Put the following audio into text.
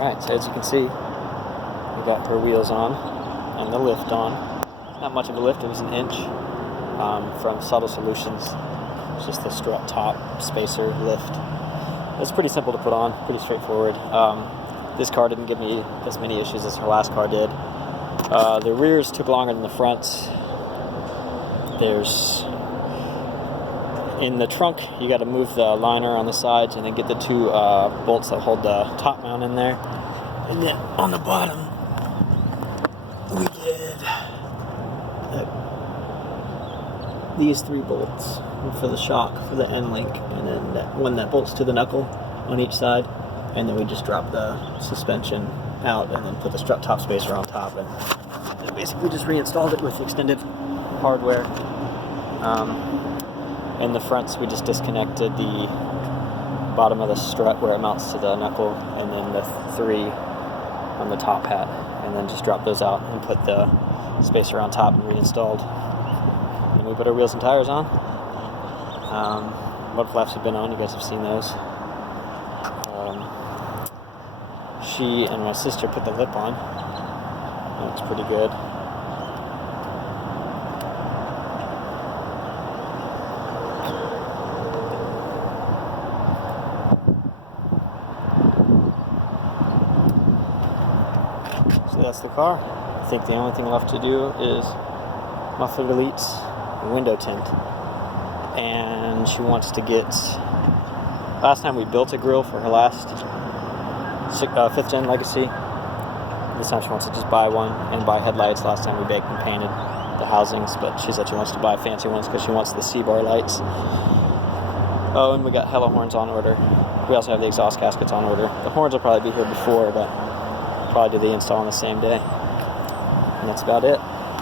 Alright, so as you can see, we got her wheels on and the lift on. Not much of a lift, it was an inch from Subtle Solutions. It's just the strut top spacer lift. It's pretty simple to put on, pretty straightforward. This car didn't give me as many issues as her last car did. The rears took longer than the fronts. In the trunk, you got to move the liner on the sides and then get the two bolts that hold the top mount in there. And then on the bottom, we did these 3 bolts for the shock, for the end link, and then one that bolts to the knuckle on each side. And then we just drop the suspension out and then put the strut top spacer on top, and basically just reinstalled it with extended hardware. In the fronts, we just disconnected the bottom of the strut where it mounts to the knuckle, and then the 3 on the top hat, and then just dropped those out and put the spacer on top and reinstalled. And we put our wheels and tires on. Mud flaps have been on, you guys have seen those. She and my sister put the lip on. That looks pretty good. So that's the car. I think the only thing left to do is muffler deletes, window tint. And she wants to get... Last time we built a grill for her last 5th gen Legacy. This time she wants to just buy one and buy headlights. Last time we baked and painted the housings, but she said she wants to buy fancy ones because she wants the C-bar lights. Oh, and we got hella horns on order. We also have the exhaust caskets on order. The horns will probably be here before, but probably do the install on the same day. And that's about it.